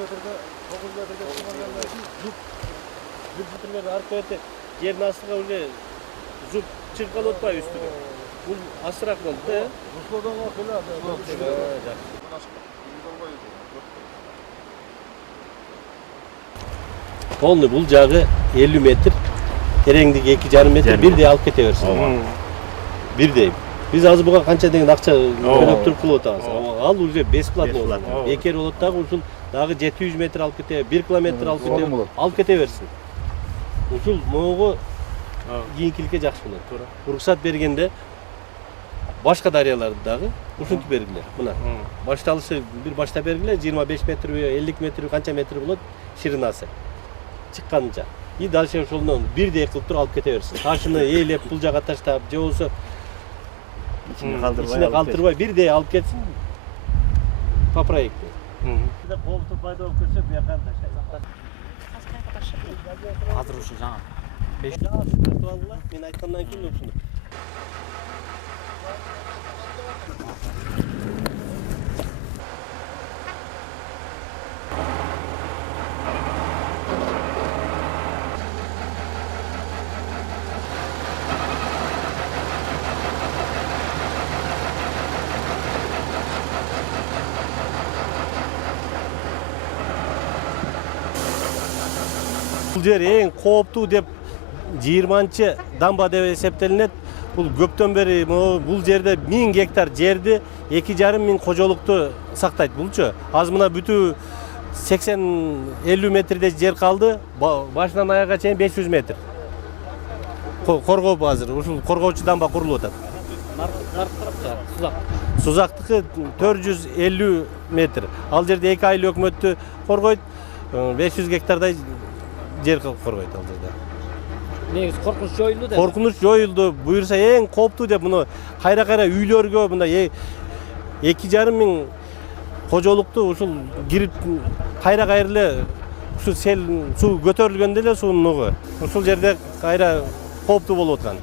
metrede 9 metrede çıkmagandan keyin zub 1 metre arka öte yerin astıga уже zub çırpal otpay üstüne. Bu asırak oldu da. Ruslodan akıllı. Oldu bul jağı 50 metre. Terengdigi 2,5 metre bir de alıp kete bersin. Bir de. Biz azı buga kança деген акча төлөп туруп кылып атабыз. Ал уже бесплатно. Бекер болот дагы ушул дагы 700 метр алып кете, 1 километр алып кете берсин. Ушул могу кийинкиликке жакшы болот. Уруксат бергенде башка дарыяларды дагы ушинтип бергиле. Мына башталышы бир башта бергиле 25 метр, 50 метр, канча метр болот ширинасы. Чыкканча. И дальше ошондон бирдей кылып туруп алып кете берсин. Ташыны ээлеп бул жага таштап, же болбосо içine kaldırmay bir de alıp ketsin по проекту. Колду пайда болуп кетсе bu yakan taşay. Hazır uşu жаңа. 5 tuvallar men aytkandan keyin ушуну. Бул жер эң кооптуу деп 20 дамба деп эсептелинет. Бул көптөн бери бул жерде 1000 гектар жерди 2,5 миң кожолукту сактайт булчу. Азыр мына бүтүү 80-50 метрде жер калды. Башынан аяга чейин 500 метр. Коргоо азыр ушул коргоочу дамба курулуп атат. Сузактыкы 450 метр. Ал жерде 2 айлы өкмөттү коргойт. 500 гектардай жер коргойт ал жерде. Негиз коркунуч жоюлду да. Коркунуч жоюлду. Буюрса эң кооптуу деп муну кайра-кайра үйлөргө мында 2,5 миң кожолукту ушул кирип кайра-кайра эле ушул сел суу көтөрүлгөндө эле суунун нугу ушул жерде кайра кооптуу болуп аткан.